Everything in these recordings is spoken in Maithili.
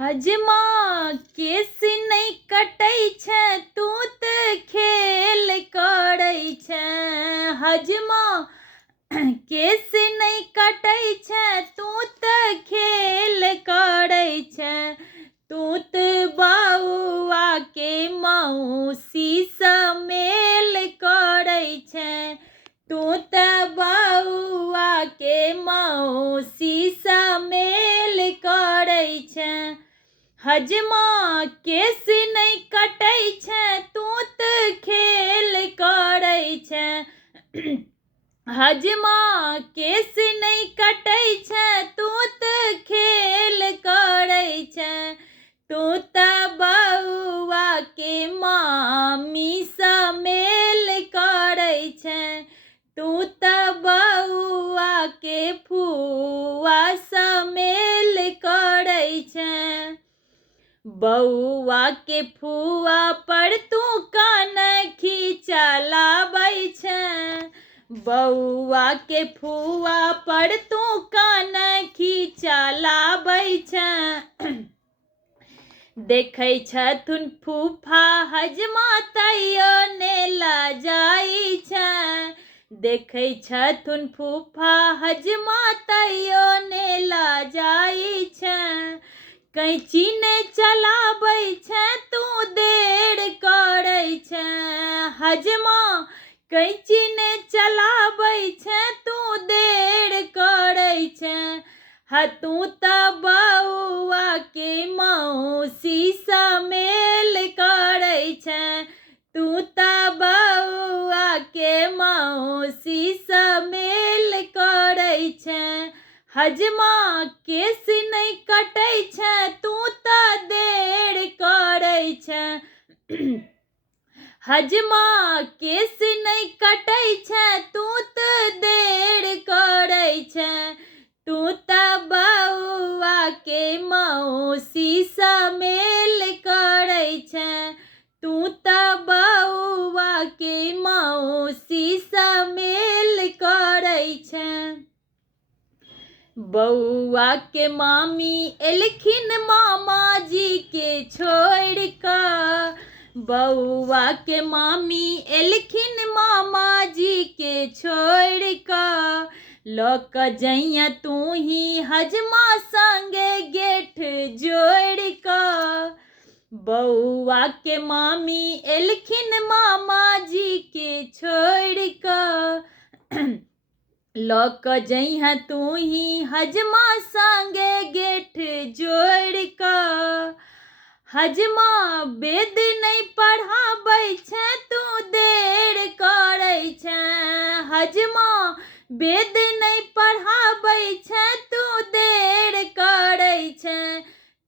हजमा केस नहीं कटै छै तू तऽ खेल करै छै। हजमा केस नहीं कटै छै तू तऽ खेल करै छै। तू तऽ बउआ के मौसी सँ मेल करै छै। तू तऽ बउआ के मौसी सँ मेल करै छै। हजमा केस नहीं कटै छै तू तऽ खेल करै छै। हजमा केस नहीं कटै छै तू तऽ खेल करै छै। तू तऽ बउआ के मामी सँ मेल करै छै। तू तऽ बउआ के फुआ सँ मेल करै छै। बउआ के फुआ पर तू कनखी चलाबै छै। बउआ के फुआ पर तू कनखी चलाबै छै। देखै छथुन फूफा हजमा तैयो ने लजाइ छै। देखै छथुन फूफा हजमा तैयो ने लजाइ छै। कैंची ने चलाबै छै तू देर करै छै। हजमा कैंची ने चलाबै छै तू देर करै छै। तू तऽ बउआ के मौसी सँ मेल करै छै। तू तऽ बउआ के मौसी सँ मेल करै छै। हजमा केस नहीं कटै छै तू तऽ देर करै छै। हजमा केस नहीं कटै छै तू तऽ देर करै छै। तू तऽ बउआ के मौसी सँ मेल करै छै। तू तऽ बउआ के मौसी सँ मेल करै छै। बउआ के मामी एलखिन मामाजी के छोड़ि कऽ। बउआ के मामी एलखिन मामाजी के छोड़ि कऽ। लऽ कऽ जइया तूही हजमा संगे गेठ जोड़ि कऽ। बउआ के मामी एलखिन मामाजी के छोड़ि कऽ। लऽ कऽ जइहा तूही हजमा संगे गेठ जोड़ि कऽ। हजमा वेद नहीं पढ़ाबै छै तू देर करै छै। हजमा वेद नहीं पढ़ाबै छै तू देर करै छै।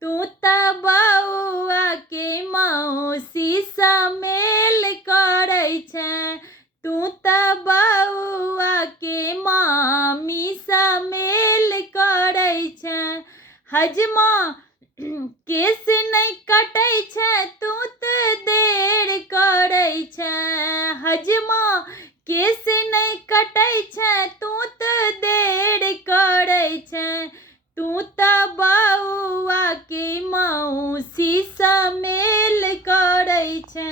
तू तऽ बउआ के मौसी सँ मेल करै छै। तू तऽ बउआ के मामी सँ मेल करै छै। हजमा केस नहीं कटै छै तू तऽ देर करै छै। हजमा केस नहीं कटै छै तू तऽ देर करै छै। तू तऽ बउआ के मौसी सँ मेल करै छै।